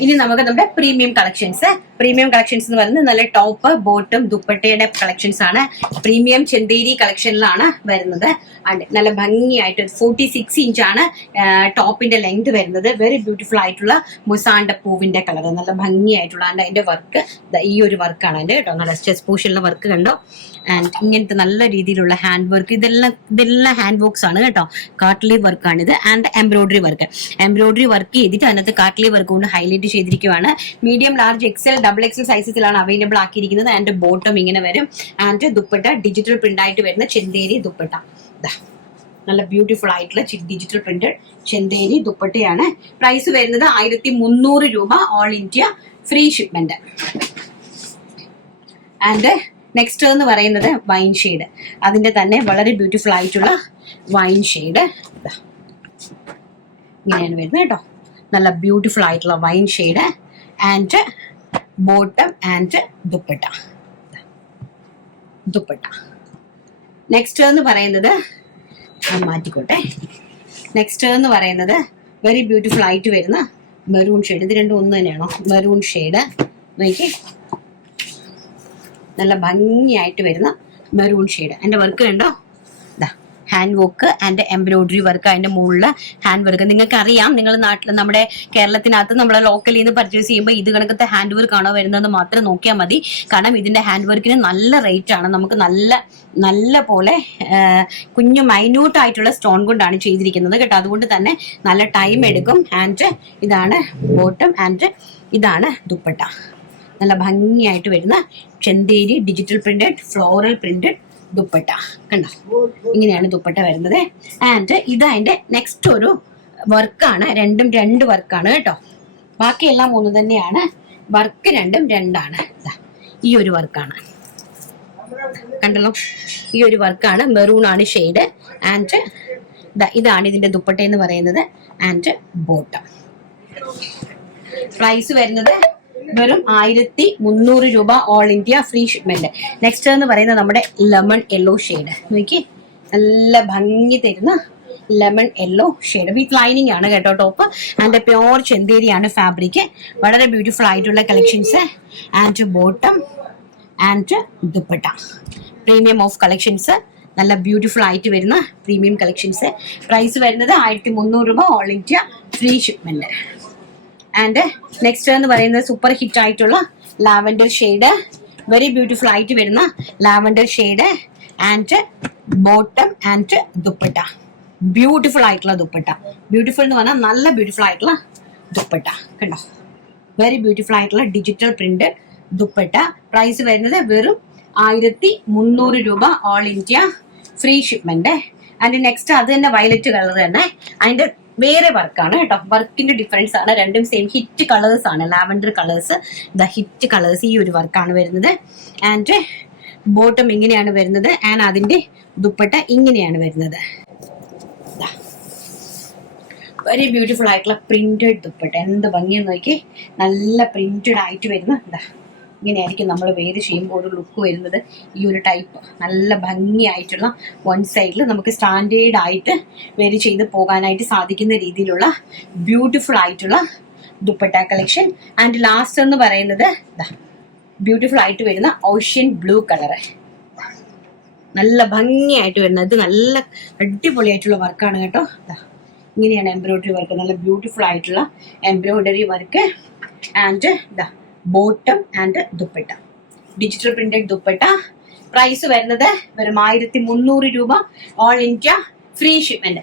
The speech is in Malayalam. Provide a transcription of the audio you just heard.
ഇനി നമുക്ക് നമ്മുടെ പ്രീമിയം കളക്ഷൻസ് എന്ന് പറയുന്നത് നല്ല ടോപ്പ് ബോട്ടം ദുപ്പട്ടയുടെ കളക്ഷൻസ് ആണ്. പ്രീമിയം ചെന്തേരി കളക്ഷനിലാണ് വരുന്നത്. നല്ല ഭംഗിയായിട്ട് 46 ഇഞ്ചാണ് ടോപ്പിന്റെ ലെങ്ത് വരുന്നത്. വെരി ബ്യൂട്ടിഫുൾ ആയിട്ടുള്ള മുസാണ്ട പൂവിന്റെ കളർ, നല്ല ഭംഗിയായിട്ടുള്ള അതിന്റെ വർക്ക് ഈ ഒരു വർക്കാണ് അതിന്റെ കേട്ടോ. നല്ല ചെസ്റ്റ് പോർഷനിലെ വർക്ക് കണ്ടോ. ആൻഡ് ഇങ്ങനത്തെ നല്ല രീതിയിലുള്ള ഹാൻഡ് വർക്ക്, ഇതെല്ലാം ഹാൻഡ് വർക്ക്സ് ആണ് കേട്ടോ. കാട്ട്ലി വർക്കാണിത്. ആൻഡ് എംബ്രോയിഡറി വർക്ക് ചെയ്തിട്ട് അതിനകത്ത് കാട്ട്ലി വർക്ക് കൊണ്ട് ഹൈലൈറ്റ് ചെയ്തിരിക്കുകയാണ്. Medium, large, XL, double XL സൈസസിലാണ് അവൈലബിൾ ആക്കിയിരിക്കുന്നത്. ആൻഡ് ബോട്ടം ഇങ്ങനെ വരും. ആൻഡ് ദുപ്പട്ട ഡിജിറ്റൽ പ്രിന്റ് ആയിട്ട് വരുന്ന ചെന്തേരി ദുപ്പട്ട, നല്ല ബ്യൂട്ടിഫുൾ ആയിട്ടുള്ള ഡിജിറ്റൽ പ്രിന്റഡ് ചെന്തേരി ദുപ്പട്ടയാണ്. പ്രൈസ് വരുന്നത് 1300 രൂപ, all India free shipment. And next എന്ന് പറയുന്നത് വൈൻ ഷെയ്ഡ്, അതിന്റെ തന്നെ വളരെ ബ്യൂട്ടിഫുൾ ആയിട്ടുള്ള വൈൻ ഷെയ്ഡ് ഇങ്ങനെയാണ് വരുന്നത് കേട്ടോ. നല്ല ബ്യൂട്ടിഫുൾ ആയിട്ടുള്ള wine shade and bottom and dupatta. Next എന്ന് പറയുന്നത് മാറ്റിക്കോട്ടെ. നെക്സ്റ്റ് എന്ന് പറയുന്നത് വെരി ബ്യൂട്ടിഫുൾ ആയിട്ട് വരുന്ന മെറൂൺ ഷെയ്ഡ്. ഇത് രണ്ടും ഒന്ന് തന്നെയാണോ? മെറൂൺ ഷെയ്ഡ് നോക്കി, നല്ല ഭംഗിയായിട്ട് വരുന്ന മെറൂൺ ഷെയ്ഡ്. അതിന്റെ വർക്ക് കണ്ടോ, hand work and embroidery work. അതിന്റെ മുകളിൽ ഹാൻഡ് വർക്ക്. നിങ്ങൾക്ക് അറിയാം, നിങ്ങൾ നാട്ടിൽ നമ്മുടെ കേരളത്തിനകത്ത് നമ്മളെ ലോക്കലിൽ നിന്ന് പർച്ചേസ് ചെയ്യുമ്പോൾ ഇത് കണക്കത്തെ ഹാൻഡ് വർക്ക് ആണോ വരുന്നത് മാത്രം നോക്കിയാൽ മതി. കാരണം ഇതിന്റെ ഹാൻഡ് വർക്കിന് നല്ല റേറ്റ് ആണ്. നമുക്ക് നല്ല പോലെ കുഞ്ഞു മൈന്യൂട്ട് ആയിട്ടുള്ള സ്റ്റോൺ കൊണ്ടാണ് ചെയ്തിരിക്കുന്നത് കേട്ടോ. അതുകൊണ്ട് തന്നെ നല്ല ടൈം എടുക്കും. ആൻഡ് ഇതാണ് ബോട്ടം ആൻഡ് ഇതാണ് ദുപ്പട്ട. നല്ല ഭംഗിയായിട്ട് വരുന്ന Chanderi digital printed floral printed dupatta കണ്ടോ. ഇങ്ങനെയാണ് ദുപ്പട്ട വരുന്നത്. ആൻഡ് ഇത് അതിന്റെ നെക്സ്റ്റ് ഒരു വർക്കാണ്. രണ്ടും രണ്ട് വർക്കാണ് കേട്ടോ. ബാക്കിയെല്ലാം ഒന്ന് തന്നെയാണ്, വർക്ക് രണ്ടും രണ്ടാണ്. ഈ ഒരു വർക്കാണ് കണ്ടല്ലോ. ഈ ഒരു വർക്കാണ്. മെറൂൺ ആണ് ഷെയ്ഡ്. ആൻഡ് ഇതാണ് ഇതിന്റെ ദുപ്പട്ട എന്ന് പറയുന്നത്. And bottom. പ്രൈസ് വരുന്നത് വെറും 1300 രൂപ, all India free shipment. Next എന്ന് പറയുന്നത് നമ്മുടെ ലെമൺ യെല്ലോ ഷെയ്ഡ് നോക്കി, നല്ല ഭംഗി തരുന്ന lemon yellow shade. With lining ആണ് കേട്ടോ ടോപ്പ്. ആൻഡ് പ്യോർ ചെന്തേരിയാണ് ഫാബ്രിക്. വളരെ ബ്യൂട്ടിഫുൾ ആയിട്ടുള്ള collections. And bottom and dupatta. Premium of collections, നല്ല ബ്യൂട്ടിഫുൾ ആയിട്ട് വരുന്ന പ്രീമിയം കളക്ഷൻസ്. പ്രൈസ് വരുന്നത് 1300 രൂപ, all India free shipment. And next എന്ന് പറയുന്നത് സൂപ്പർ ഹിറ്റ് ആയിട്ടുള്ള ലാവൻഡർ ഷെയ്ഡ്. വെരി ബ്യൂട്ടിഫുൾ ആയിട്ട് വരുന്ന lavender shade. And bottom and dupatta. Beautiful ആയിട്ടുള്ള ദുപ്പട്ട. ബ്യൂട്ടിഫുൾ എന്ന് പറഞ്ഞാൽ നല്ല ബ്യൂട്ടിഫുൾ ആയിട്ടുള്ള ദുപ്പട്ട കണ്ടോ. വെരി ബ്യൂട്ടിഫുൾ ആയിട്ടുള്ള ഡിജിറ്റൽ പ്രിന്റ് ദുപ്പട്ട. പ്രൈസ് വരുന്നത് വെറും 1300 രൂപ, all India free shipment. And next അത് തന്നെ വയലറ്റ് കളർ തന്നെ. അതിന്റെ വേറെ വർക്കാണ് കേട്ടോ. വർക്കിന്റെ ഡിഫറൻസ് ആണ്. രണ്ടും സെയിം ഹിറ്റ് കളേഴ്സ് ആണ്. Lavender colours, the hit colours. ഈ ഒരു വർക്കാണ് വരുന്നത്. ആൻഡ് ബോട്ടം ഇങ്ങനെയാണ് വരുന്നത്. ആൻഡ് അതിന്റെ ദുപ്പട്ട ഇങ്ങനെയാണ് വരുന്നത്. വെരി ബ്യൂട്ടിഫുൾ ആയിട്ടുള്ള പ്രിന്റഡ് ദുപ്പട്ട. എന്ത് ഭംഗിയെന്ന് നോക്കി, നല്ല പ്രിന്റഡ് ആയിട്ട് വരുന്ന ഇങ്ങനെയായിരിക്കും നമ്മൾ വെയർ ചെയ്യുമ്പോൾ ഒരു ലുക്ക് വരുന്നത്. ഈ ഒരു ടൈപ്പ് നല്ല ഭംഗിയായിട്ടുള്ള വൺ സൈഡിൽ നമുക്ക് സ്റ്റാൻഡേർഡ് ആയിട്ട് വെയർ ചെയ്ത് പോകാനായിട്ട് സാധിക്കുന്ന രീതിയിലുള്ള ബ്യൂട്ടിഫുൾ ആയിട്ടുള്ള ദുപ്പട്ട കളക്ഷൻ. ആൻഡ് ലാസ്റ്റ് എന്ന് പറയുന്നത് ബ്യൂട്ടിഫുൾ ആയിട്ട് വരുന്ന ഓഷ്യൻ ബ്ലൂ കളറ്. നല്ല ഭംഗിയായിട്ട് വരുന്നത്. നല്ല അടിപൊളിയായിട്ടുള്ള വർക്കാണ് കേട്ടോ. ഇങ്ങനെയാണ് എംബ്രോയിഡറി വർക്ക്. നല്ല ബ്യൂട്ടിഫുൾ ആയിട്ടുള്ള embroidery work. And bottom and dupatta, digital printed dupatta. Price വരുന്നത് വെറും 1300 രൂപ, ഓൾ ഇന്ത്യ ഫ്രീ ഷിപ്മെന്റ്.